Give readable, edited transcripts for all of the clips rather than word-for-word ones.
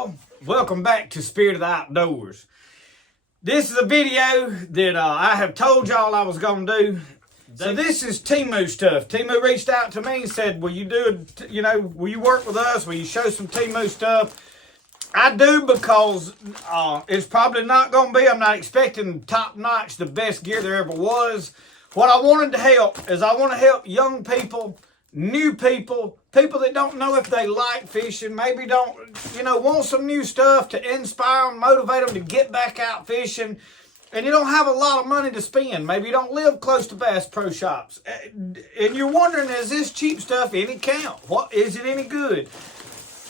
y'all? Welcome back to Spirit of the Outdoors. This is a video that I have told y'all I was going to do. So this is Temu stuff. Temu reached out to me and said, will you do it, will you work with us? Will you show some Temu stuff? I do, because it's probably not going to be. I'm not expecting top notch, the best gear there ever was. What I wanted to help is I want to help young people, new people, people that don't know if they like fishing, maybe don't, want some new stuff to inspire them, motivate them to get back out fishing. And you don't have a lot of money to spend. Maybe you don't live close to Bass Pro Shops. And you're wondering, is this cheap stuff any count? What, is it any good?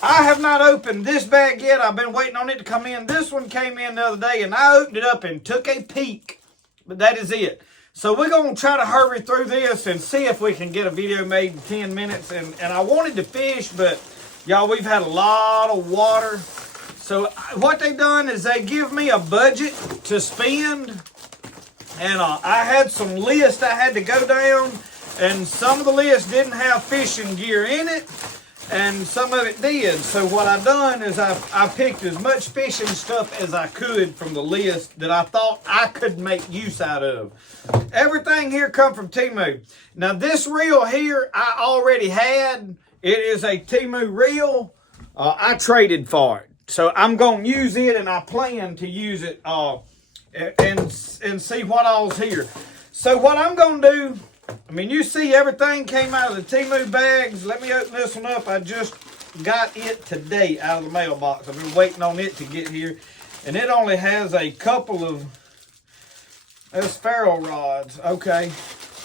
I have not opened this bag yet. I've been waiting on it to come in. This one came in the other day, and I opened it up and took a peek. But that is it. So we're going to try to hurry through this and see if we can get a video made in 10 minutes. And I wanted to fish, but y'all, we've had a lot of water. So what they done is they give me a budget to spend. And I had some lists I had to go down. And some of the lists didn't have fishing gear in it. And some of it did. So what I done is I picked as much fishing stuff as I could from the list that I thought I could make use out of. Everything here come from Temu. Now this reel here I already had. It is a Temu reel. I traded for it. So I'm going to use it, and I plan to use it and see what all's here. So what I'm going to do, you see everything came out of the Temu bags. Let me open this one up. I just got it today out of the mailbox. I've been waiting on it to get here. And it only has a couple of ferro rods. Okay.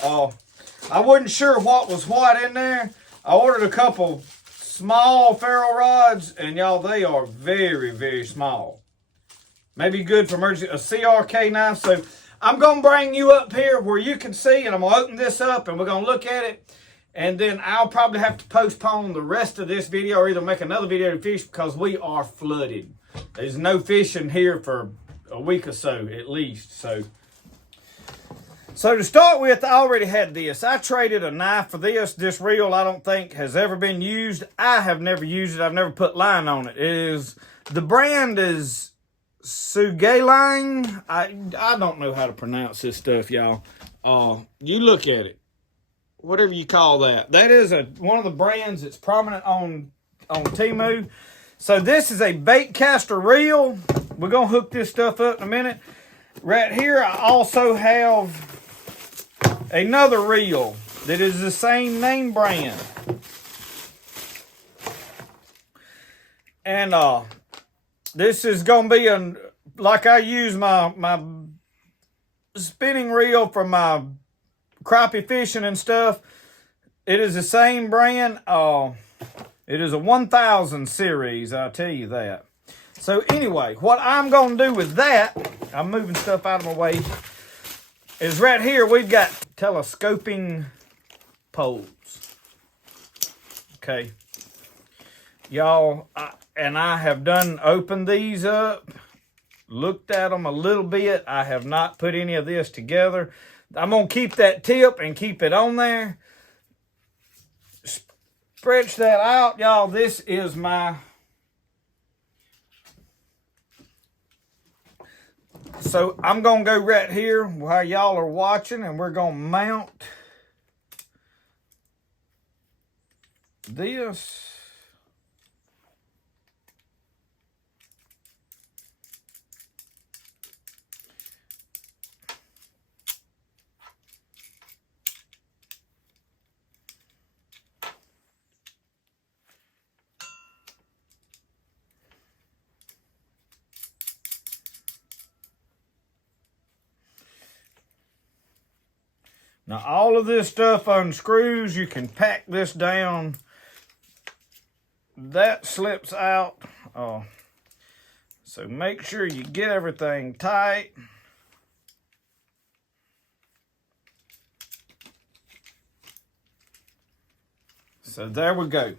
I wasn't sure what was what in there. I ordered a couple small ferro rods, and y'all, they are very, very small. Maybe good for emergency, a CRK knife. So I'm going to bring you up here where you can see, and I'm going to open this up, and we're going to look at it. And then I'll probably have to postpone the rest of this video, or either make another video to fish, because we are flooded. There's no fishing here for a week or so, at least. So to start with, I already had this. I traded a knife for this. This reel I don't think has ever been used. I have never used it. I've never put line on it. The brand is Sougayilang. I don't know how to pronounce this stuff, y'all. You look at it. Whatever you call that. That is one of the brands that's prominent on Temu. So this is a bait caster reel. We're going to hook this stuff up in a minute. Right here I also have another reel that is the same name brand. And this is going to be like I use my spinning reel for my crappie fishing and stuff. It is the same brand. It is a 1000 series, I'll tell you that. So anyway, what I'm going to do with that, I'm moving stuff out of my way, is right here we've got telescoping poles. Okay. Y'all, I have opened these up, looked at them a little bit. I have not put any of this together. I'm going to keep that tip and keep it on there. Stretch that out, y'all. This is my... So I'm going to go right here while y'all are watching, and we're going to mount this. Now, all of this stuff unscrews. You can pack this down. That slips out. So make sure you get everything tight. So there we go.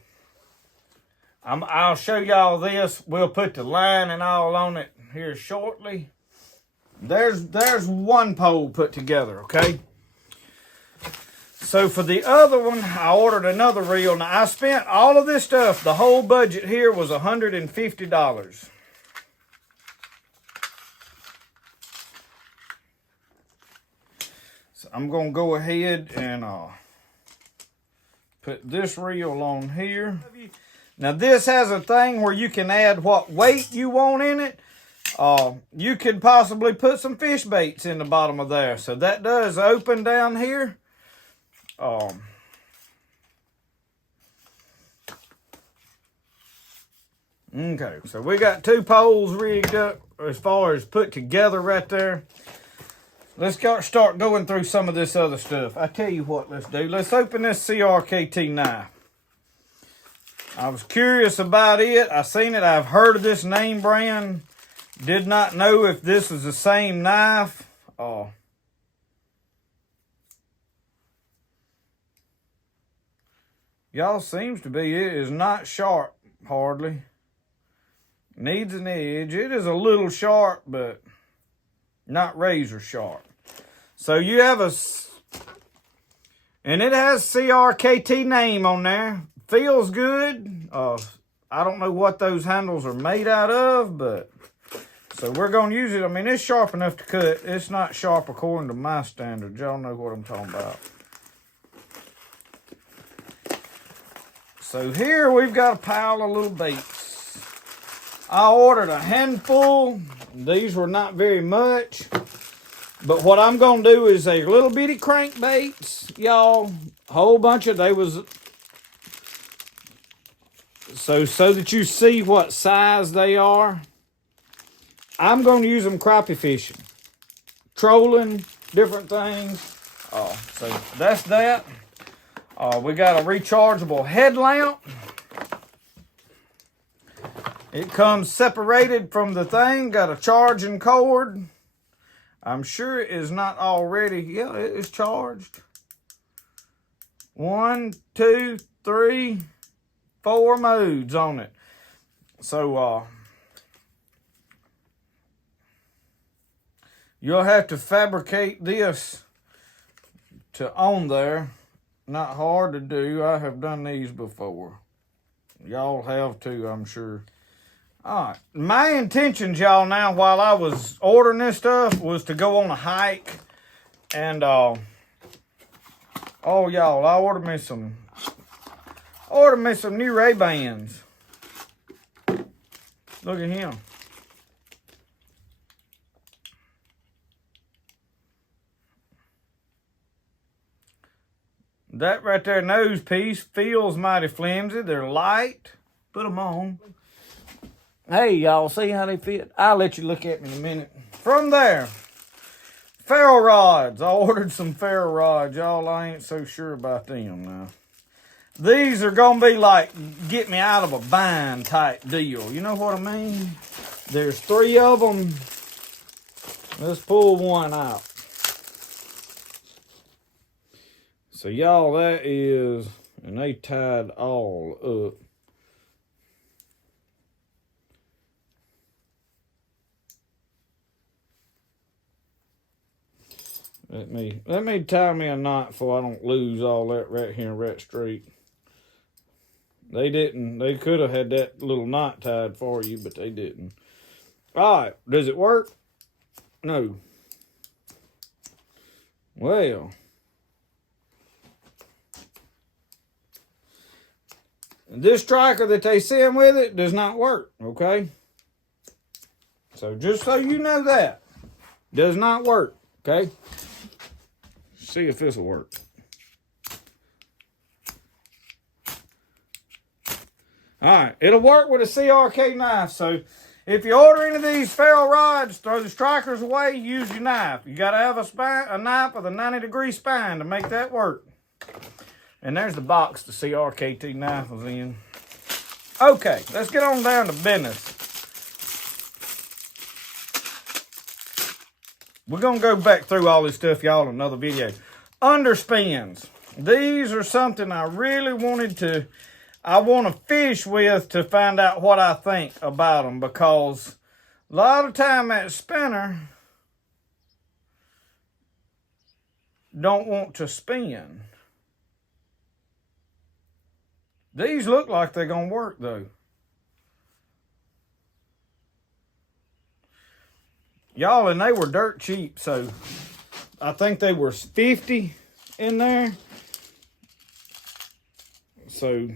I'll show y'all this. We'll put the line and all on it here shortly. There's one pole put together, okay? So for the other one, I ordered another reel. Now I spent all of this stuff. The whole budget here was $150. So I'm going to go ahead and put this reel on here. Now this has a thing where you can add what weight you want in it. You could possibly put some fish baits in the bottom of there. So that does open down here. Okay, so we got 2 poles rigged up as far as put together right there. Let's start going through some of this other stuff. I tell you what, let's do. Let's open this CRKT knife. I was curious about it. I seen it. I've heard of this name brand. Did not know if this is the same knife. Y'all seems to be. It is not sharp, hardly. Needs an edge. It is a little sharp, but not razor sharp. So you have and it has CRKT name on there. Feels good. I don't know what those handles are made out of, but so we're going to use it. I mean, it's sharp enough to cut. It's not sharp according to my standards. Y'all know what I'm talking about. So here we've got a pile of little baits. I ordered a handful. These were not very much. But what I'm going to do is a little bitty crankbaits, y'all. A whole bunch of, they was, so that you see what size they are. I'm going to use them crappie fishing, trolling, different things. So that's that. We got a rechargeable headlamp. It comes separated from the thing, got a charging cord. I'm sure it is not already, yeah, it is charged. 1, 2, 3, 4 modes on it. So, you'll have to fabricate this to on there. Not hard to do. I have done these before. Y'all have too, I'm sure. All right. My intentions, y'all, now while I was ordering this stuff was to go on a hike. And, y'all, I ordered me some new Ray-Bans. Look at him. That right there nose piece feels mighty flimsy. They're light. Put them on. Hey, y'all, see how they fit? I'll let you look at me in a minute. From there, ferro rods. I ordered some ferro rods. Y'all, I ain't so sure about them now. These are going to be like get me out of a bind type deal. You know what I mean? There's 3 of them. Let's pull one out. So y'all, that is, and they tied all up. Let me tie me a knot so I don't lose all that right here right straight. They didn't. They could have had that little knot tied for you, but they didn't. All right, does it work? No. Well. This striker that they send with it does not work, okay? So just so you know that, does not work, okay? See if this will work. All right, it'll work with a CRK knife. So if you order any of these ferro rods, throw the strikers away, use your knife. You got to have a knife with a 90-degree spine to make that work. And there's the box the CRKT knife was in. Okay, let's get on down to business. We're going to go back through all this stuff, y'all, in another video. Underspins. These are something I really wanted to, I want to fish with to find out what I think about them, because a lot of time that spinner don't want to spin. These look like they're gonna work though. Y'all, and they were dirt cheap, so I think they were 50 in there. So,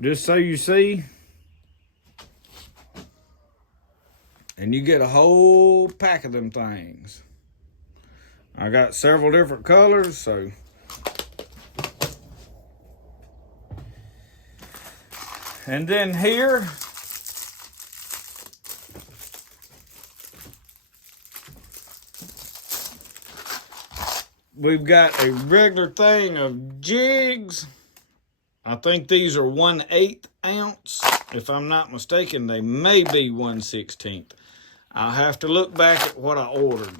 just so you see, and you get a whole pack of them things. I got several different colors, so. And then here, we've got a regular thing of jigs. I think these are 1/8 ounce. If I'm not mistaken, they may be 1/16. I'll have to look back at what I ordered.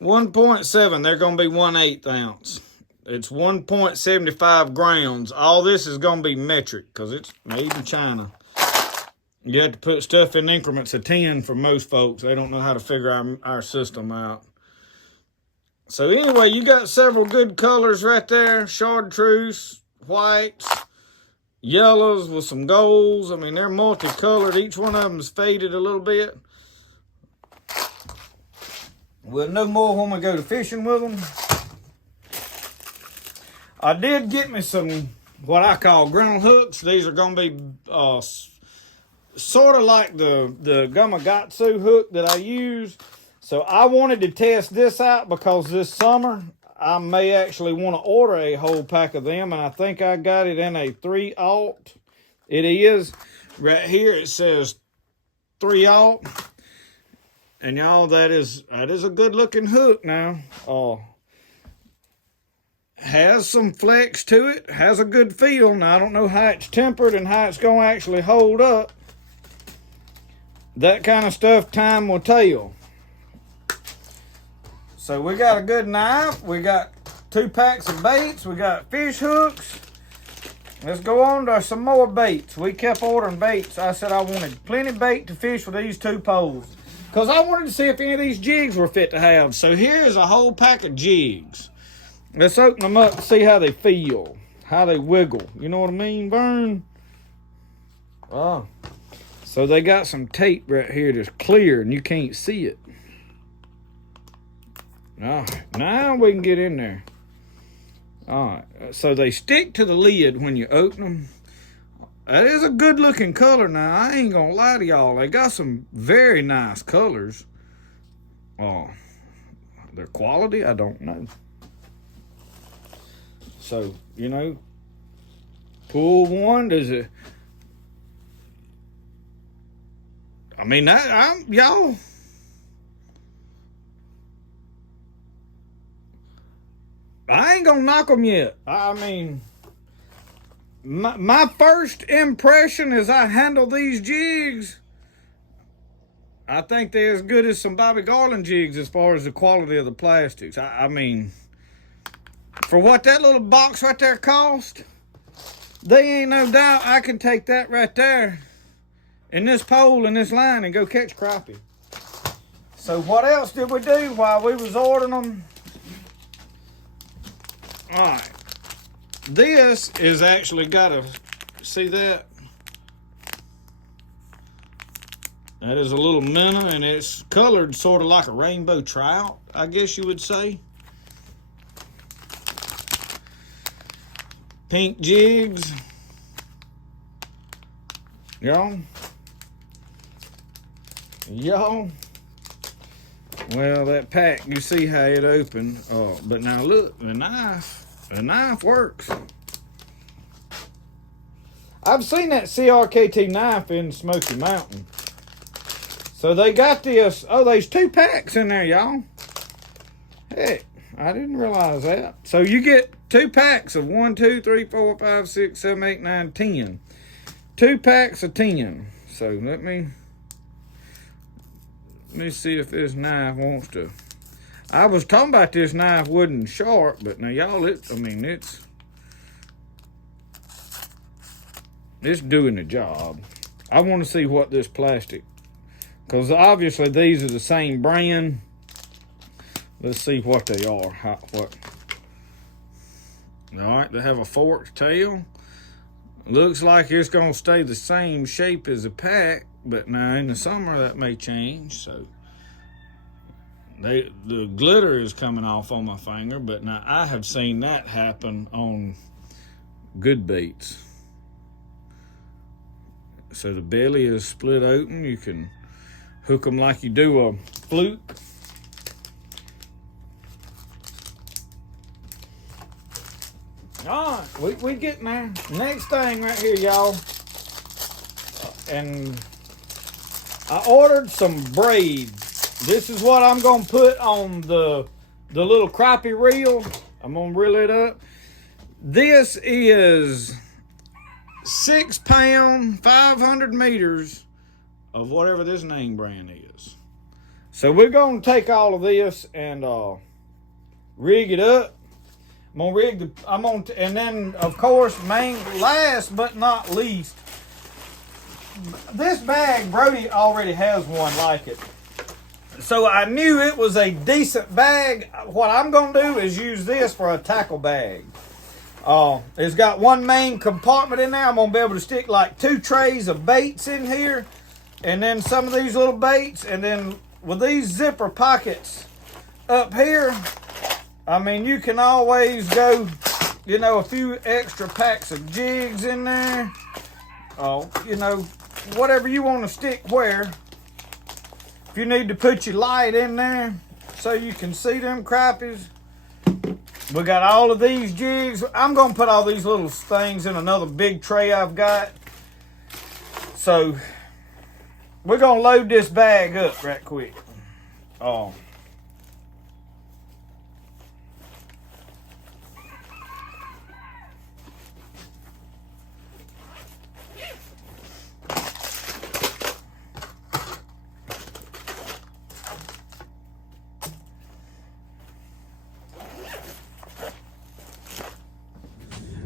1.7, they're going to be 1/8 ounce. It's 1.75 grams. All this is going to be metric because it's made in China. You have to put stuff in increments of 10 for most folks. They don't know how to figure our system out. So anyway, you got several good colors right there. Chartreuse, whites, yellows with some golds. I mean, they're multicolored. Each one of them is faded a little bit. We'll know more when we go to fishing with them. I did get me some, what I call ground hooks. These are going to be sort of like the Gamakatsu hook that I use. So I wanted to test this out because this summer I may actually want to order a whole pack of them. And I think I got it in a 3/0. It is. Right here it says 3/0. And y'all, that is a good looking hook now. Has some flex to it. Has a good feel. Now I don't know how it's tempered and how it's going to actually hold up. That kind of stuff time will tell. So we got a good knife. We got 2 packs of baits. We got fish hooks. Let's go on to some more baits. We kept ordering baits. I said I wanted plenty of bait to fish with these 2 poles, because I wanted to see if any of these jigs were fit to have. So here's a whole pack of jigs. Let's open them up and see how they feel. How they wiggle. You know what I mean, Vern? Oh. So they got some tape right here that's clear and you can't see it. Now we can get in there. All right, so they stick to the lid when you open them. That is a good looking color now. I ain't gonna lie to y'all. They got some very nice colors. Their quality, I don't know. So, you know, pull one, does it? I mean, y'all. I ain't gonna knock them yet. I mean, my first impression as I handle these jigs, I think they're as good as some Bobby Garland jigs as far as the quality of the plastics. I mean, for what that little box right there cost, they ain't no doubt I can take that right there in this pole and this line and go catch crappie. So what else did we do while we was ordering them? All right, this is actually got a, see that? That is a little minnow, and it's colored sort of like a rainbow trout, I guess you would say. Pink jigs. Y'all. Well, that pack, you see how it opened. But now look, the knife works. I've seen that CRKT knife in Smoky Mountain. So they got this, there's 2 packs in there, y'all. Heck, I didn't realize that. So you get 2 packs of 1, 2, 3, 4, 5, 6, 7, 8, 9, 10. 2 packs of 10. So let me see if this knife wants to. I was talking about this knife wasn't sharp, but now y'all, it's doing the job. I want to see what this plastic, because obviously these are the same brand. Let's see what they are. All right, they have a forked tail. Looks like it's gonna stay the same shape as a pack, but now in the summer that may change. So the glitter is coming off on my finger, but now I have seen that happen on good baits. So the belly is split open. You can hook them like you do a fluke. All right, we getting there. Next thing right here, y'all. And I ordered some braids. This is what I'm gonna put on the little crappie reel. I'm gonna reel it up. This is 6 pound, 500 meters of whatever this name brand is. So we're gonna take all of this and rig it up. I'm gonna rig and then of course, last but not least, this bag, Brody already has one like it. So I knew it was a decent bag. What I'm gonna do is use this for a tackle bag. It's got one main compartment in there. I'm gonna be able to stick like 2 trays of baits in here, and then some of these little baits, and then with these zipper pockets up here, I mean, you can always go, you know, a few extra packs of jigs in there. You know, whatever you want to stick where. If you need to put your light in there so you can see them crappies. We got all of these jigs. I'm going to put all these little things in another big tray I've got. So, we're going to load this bag up right quick.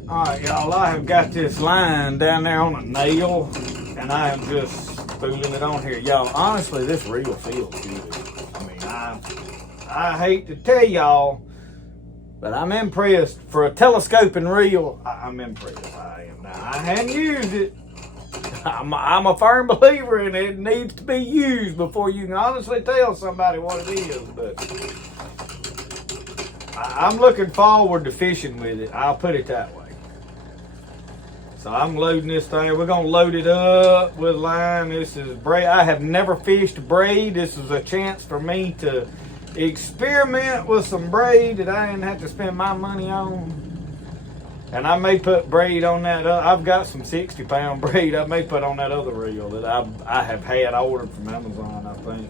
Alright, y'all, I have got this line down there on a nail, and I am just spooling it on here. Y'all, honestly, this reel feels good. I mean, I hate to tell y'all, but I'm impressed. For a telescoping reel, I'm impressed. I am. Now, I hadn't used it. I'm a firm believer in it. It needs to be used before you can honestly tell somebody what it is, but I'm looking forward to fishing with it. I'll put it that way. So I'm loading this thing. We're gonna load it up with line. This is braid. I have never fished braid. This is a chance for me to experiment with some braid that I didn't have to spend my money on. And I may put braid on that. I've got some 60-pound braid I may put on that other reel that I have had ordered from Amazon, I think.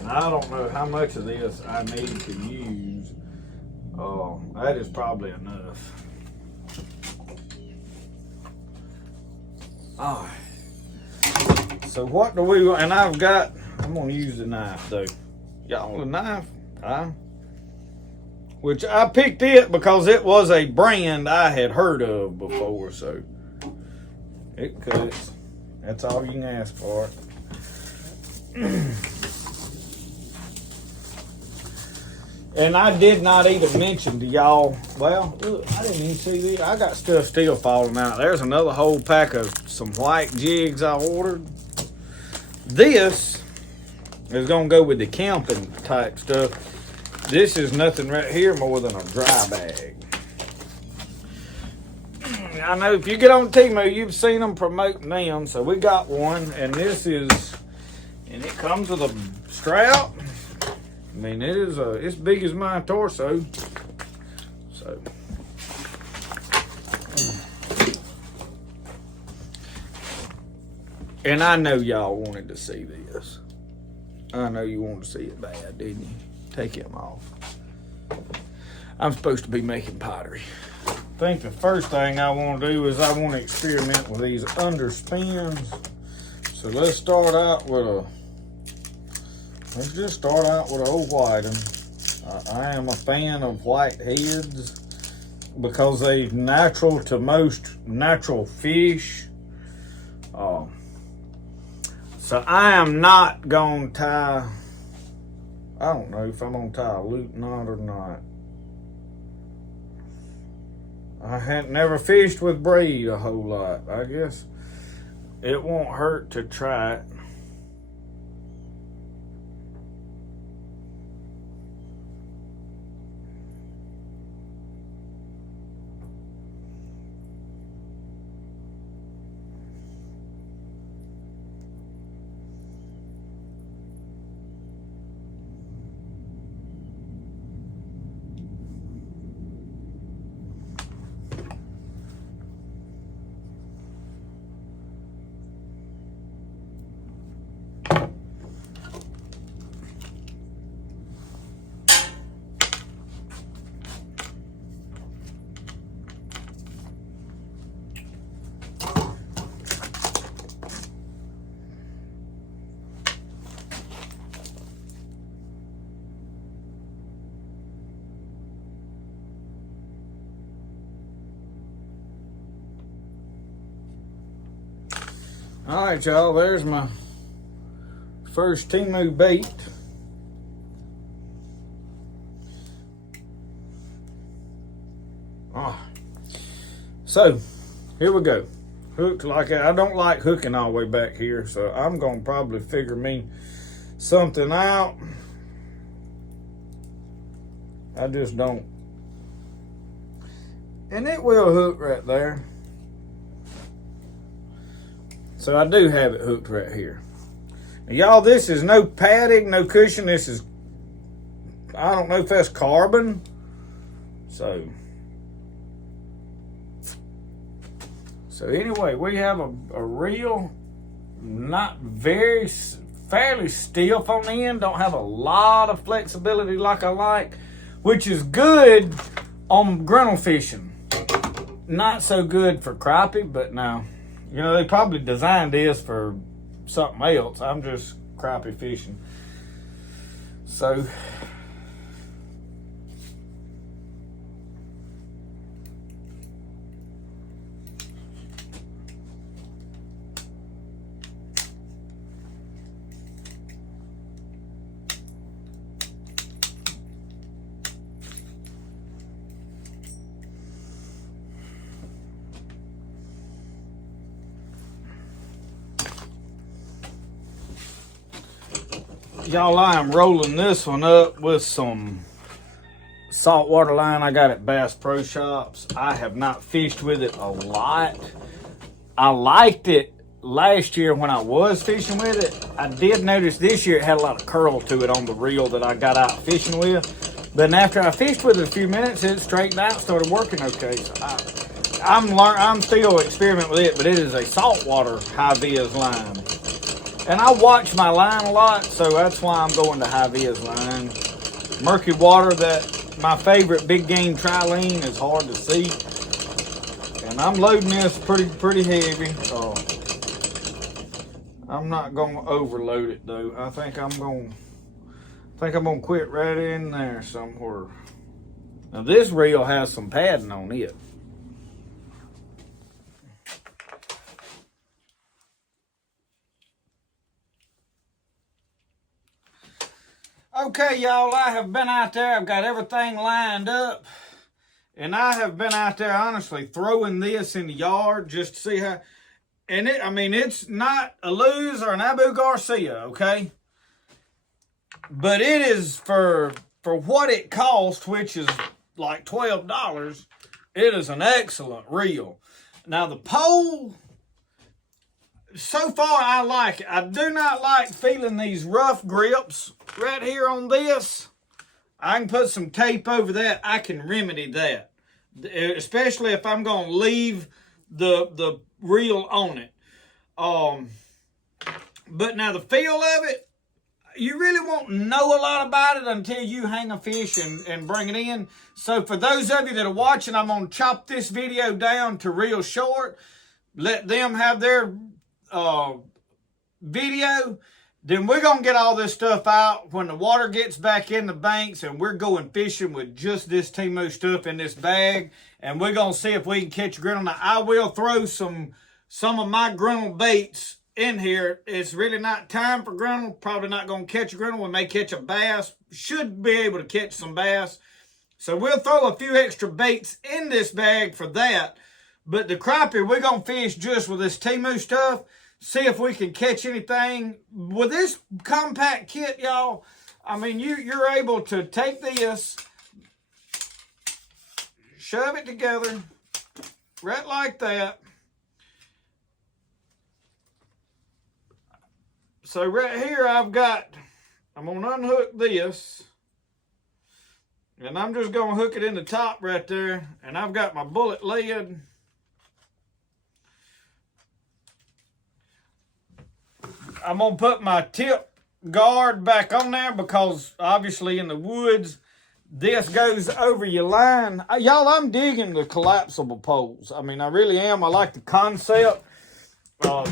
And I don't know how much of this I need to use. Oh, that is probably enough. All right. So what do we, and I'm going to use the knife though. Y'all, the knife, which I picked it because it was a brand I had heard of before, so it cuts. That's all you can ask for. And I did not even mention to y'all, well, look, I didn't even see these. I got stuff still falling out. There's another whole pack of some white jigs I ordered. This is going to go with the camping type stuff. This is nothing right here more than a dry bag. I know if you get on Temu, you've seen them promoting them. So we got one, and this is, and it comes with a strap. I mean, it is it's big as my torso. So, and I know y'all wanted to see this. I know you wanted to see it bad, didn't you? Take him off. I'm supposed to be making pottery. I think the first thing I want to do is I want to experiment with these underspins. So let's start out with let's just start out with an old white one. I am a fan of white heads because they're natural to most natural fish. So I am not going to tie I don't know if I'm gonna tie a loop knot or not. I hadn't never fished with braid a whole lot. I guess it won't hurt to try it. All right, y'all, there's my first Temu bait. So, here we go. Hooked like that. I don't like hooking all the way back here, so I'm going to probably figure me something out. I just don't. And it will hook right there. So I do have it hooked right here. Y'all, this is no padding, no cushion. This is, I don't know if that's carbon. So anyway, we have a reel, not very, fairly stiff on the end. Don't have a lot of flexibility like I like, which is good on grinnell fishing. Not so good for crappie, but now, you know, they probably designed this for something else. I'm just crappie fishing. So, y'all, I am rolling this one up with some saltwater line I got at Bass Pro Shops. I have not fished with it a lot. I liked it last year when I was fishing with it. I did notice this year it had a lot of curl to it on the reel that I got out fishing with. But after I fished with it a few minutes, it straightened out and started working okay. So I'm still experimenting with it, but it is a saltwater high-vis line. And I watch my line a lot, so that's why I'm going to high-vis line. Murky water, that my favorite big game trilene, is hard to see. And I'm loading this pretty heavy. So I'm not going to overload it though. I think I'm going to quit right in there somewhere. Now this reel has some padding on it. Okay, y'all, I have been out there. I've got everything lined up. And I have been out there, honestly, throwing this in the yard just to see how. And I mean, it's not a Luz or an Abu Garcia, okay? But it is for what it cost, which is like $12. It is an excellent reel. Now, the pole, so far I like it. I do not like feeling these rough grips right here on this. I can put some tape over that. I can remedy that, especially if I'm going to leave the reel on it. But now the feel of it, you really won't know a lot about it until you hang a fish and bring it in. So for those of you that are watching, I'm going to chop this video down to real short. Let them have their video. Then we're going to get all this stuff out when the water gets back in the banks, and we're going fishing with just this Temu stuff in this bag, and we're going to see if we can catch a grinnell. Now, I will throw some of my grinnell baits in here. It's really not time for grinnell. Probably not going to catch a grinnell. We may catch a bass. Should be able to catch some bass. So we'll throw a few extra baits in this bag for that. But the crappie, we're going to fish just with this Temu stuff. See if we can catch anything. With this compact kit, y'all, I mean, you're able to take this, shove it together, right like that. So right here I'm going to unhook this. And I'm just going to hook it in the top right there. And I've got my bullet lid. I'm going to put my tip guard back on there because obviously in the woods, this goes over your line. Y'all, I'm digging the collapsible poles. I mean, I really am. I like the concept.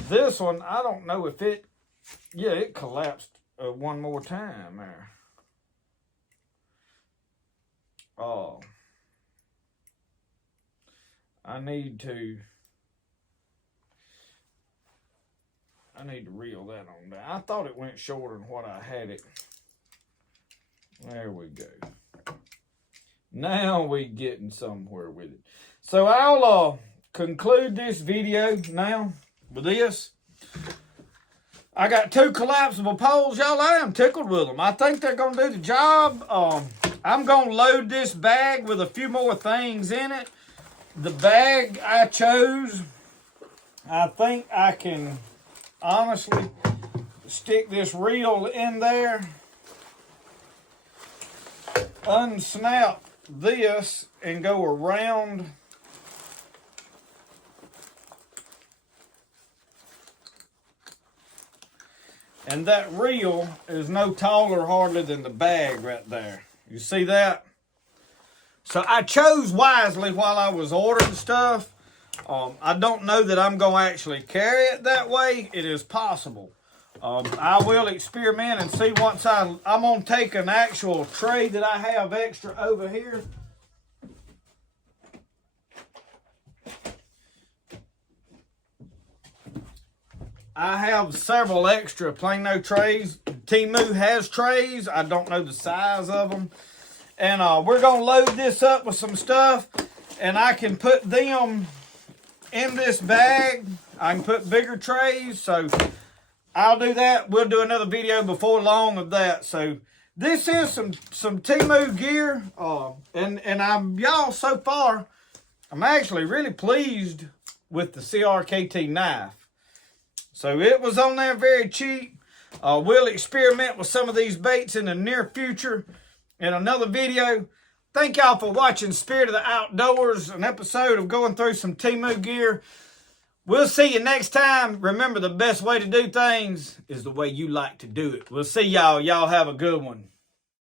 This one, I don't know if it, yeah, it collapsed one more time there. I need to reel that on down. I thought it went shorter than what I had it. There we go. Now we getting somewhere with it. So I'll conclude this video now with this. I got 2 collapsible poles. Y'all, I am tickled with them. I think they're going to do the job. I'm going to load this bag with a few more things in it. The bag I chose, I think I can honestly stick this reel in there, unsnap this, and go around. And that reel is no taller hardly than the bag right there. You see that? So I chose wisely while I was ordering stuff. I don't know that I'm going to actually carry it that way. It is possible. I will experiment and see once I'm going to take an actual tray that I have extra over here. I have several extra Plano trays. Temu has trays. I don't know the size of them. And we're going to load this up with some stuff. And I can put them in this bag. I can put bigger trays. So I'll do that. We'll do another video before long of that. So this is some Temu gear. And y'all, so far, I'm actually really pleased with the CRKT knife. So it was on there very cheap. We'll experiment with some of these baits in the near future in another video. Thank y'all for watching Spirit of the Outdoors, an episode of going through some Temu gear. We'll see you next time. Remember, the best way to do things is the way you like to do it. We'll see y'all. Y'all have a good one.